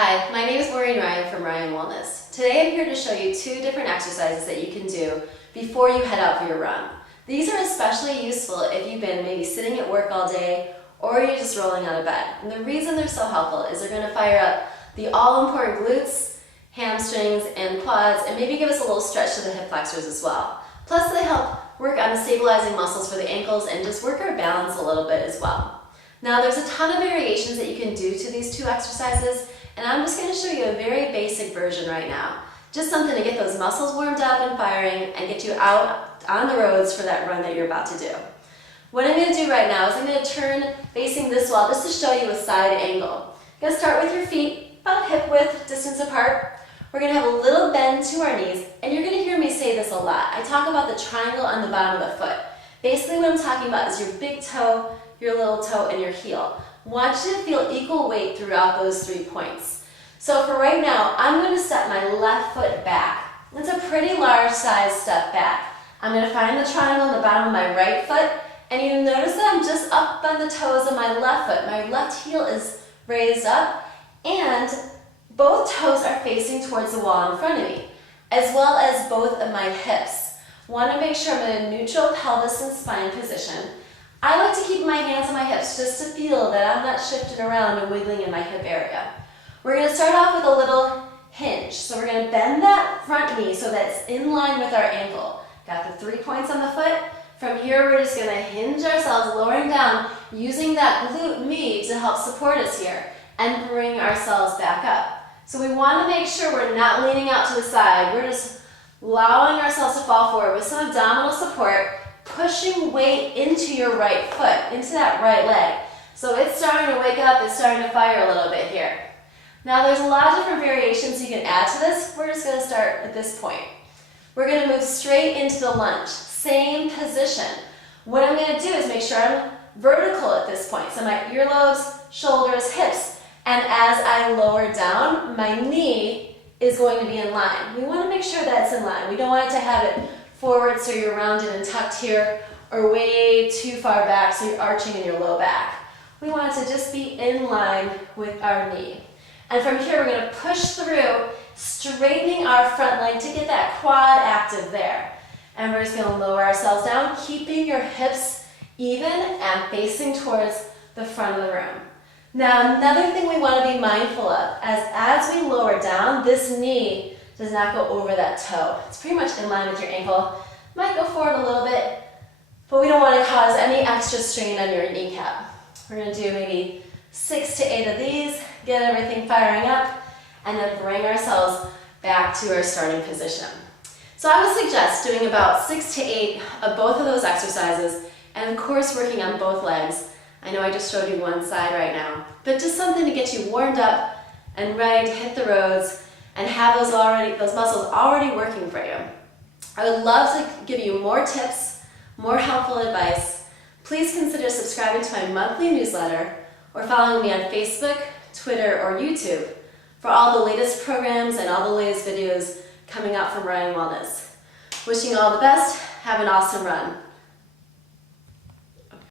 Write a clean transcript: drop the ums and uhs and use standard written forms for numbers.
Hi, my name is Maureen from Ryan Wellness. Today I'm here to show you two different exercises that you can do before you head out for your run. These are especially useful if you've been maybe sitting at work all day or you're just rolling out of bed. And the reason they're so helpful is they're going to fire up the all-important glutes, hamstrings, and quads, and maybe give us a little stretch to the hip flexors as well. Plus they help work on the stabilizing muscles for the ankles and just work our balance a little bit as well. Now there's a ton of variations that you can do to these two exercises, and I'm just going to show you a very basic version right now. Just something to get those muscles warmed up and firing and get you out on the roads for that run that you're about to do. What I'm going to do right now is I'm going to turn facing this wall just to show you a side angle. I'm going to start with your feet about hip width distance apart. We're going to have a little bend to our knees, and you're going to hear me say this a lot. I talk about the triangle on the bottom of the foot. Basically what I'm talking about is your big toe, your little toe, and your heel. I want you to feel equal weight throughout those 3 points. So for right now, I'm going to step my left foot back. It's a pretty large size step back. I'm going to find the triangle on the bottom of my right foot, and you notice that I'm just up on the toes of my left foot. My left heel is raised up, and both toes are facing towards the wall in front of me, as well as both of my hips. Want to make sure I'm in a neutral pelvis and spine position. I like to keep my hands on my hips just to feel that I'm not shifting around and wiggling in my hip area. We're going to start off with a little hinge. So we're going to bend that front knee so that's in line with our ankle. Got the 3 points on the foot. From here we're just going to hinge ourselves, lowering down, using that glute med to help support us here and bring ourselves back up. So we want to make sure we're not leaning out to the side. We're just allowing ourselves to fall forward with some abdominal support, pushing weight into your right foot, into that right leg. So it's starting to wake up, it's starting to fire a little bit here. Now there's a lot of different variations you can add to this. We're just going to start at this point. We're going to move straight into the lunge, same position. What I'm going to do is make sure I'm vertical at this point. So my earlobes, shoulders, hips, and as I lower down, my knee is going to be in line. We want to make sure that it's in line. We don't want it to have it forward so you're rounded and tucked here, or way too far back so you're arching in your low back. We want it to just be in line with our knee. And from here we're going to push through, straightening our front leg to get that quad active there. And we're just going to lower ourselves down, keeping your hips even and facing towards the front of the room. Now another thing we want to be mindful of, as we lower down, this knee does not go over that toe. It's pretty much in line with your ankle. Might go forward a little bit, but we don't want to cause any extra strain on your kneecap. We're going to do maybe 6 to 8 of these, get everything firing up, and then bring ourselves back to our starting position. So I would suggest doing about 6 to 8 of both of those exercises, and of course working on both legs. I know I just showed you one side right now, but just something to get you warmed up and ready to hit the roads and have those muscles already working for you. I would love to give you more tips, more helpful advice. Please consider subscribing to my monthly newsletter or following me on Facebook, Twitter, or YouTube for all the latest programs and all the latest videos coming out from Ryan Wellness. Wishing you all the best. Have an awesome run.